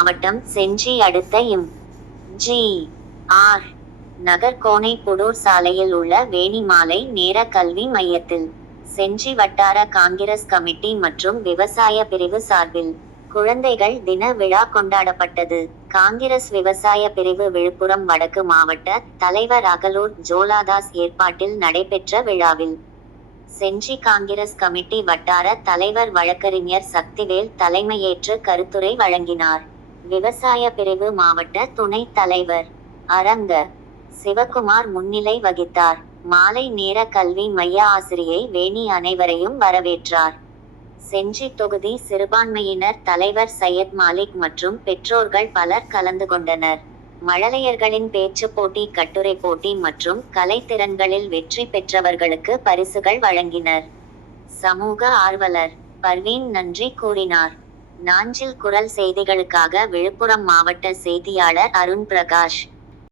மாவட்டம் செஞ்சி அடுத்த இம். G. R. நகர் புடூர் சாலையில் உள்ள வேணிமாலை நேர கல்வி மையத்தில் செஞ்சி வட்டார காங்கிரஸ் கமிட்டி மற்றும் விவசாய பிரிவு சார்பில் குழந்தைகள் தின விழா கொண்டாடப்பட்டது. காங்கிரஸ் விவசாய பிரிவு விழுப்புரம் வடக்கு மாவட்ட தலைவர் அகலூர் ஜோலாதாஸ் ஏற்பாட்டில் நடைபெற்ற விழாவில் செஞ்சி காங்கிரஸ் கமிட்டி வட்டார தலைவர் வழக்கறிஞர் சக்திவேல் தலைமையேற்று கருத்துரை வழங்கினார். விவசாய பிரிவு மாவட்ட துணைத் தலைவர் அரங்க சிவகுமார் முன்னிலை வகித்தார். மாலை நேர கல்வி மைய ஆசிரியை வேணி அனைவரையும் வரவேற்றார். செஞ்சி தொகுதி சிறுபான்மையினர் தலைவர் சையத் மாலிக் மற்றும் பெற்றோர்கள் பலர் கலந்து கொண்டனர். மழலையர்களின் பேச்சு போட்டி கட்டுரை போட்டி மற்றும் கலைத்திறன்களில் வெற்றி பெற்றவர்களுக்கு பரிசுகள் வழங்கினர். சமூக ஆர்வலர் பர்வீன் நன்றி கூறினார். நாஞ்சில் குரல் செய்திகளுக்காக விழுப்புரம் மாவட்ட செய்தியாளர் அருண் பிரகாஷ்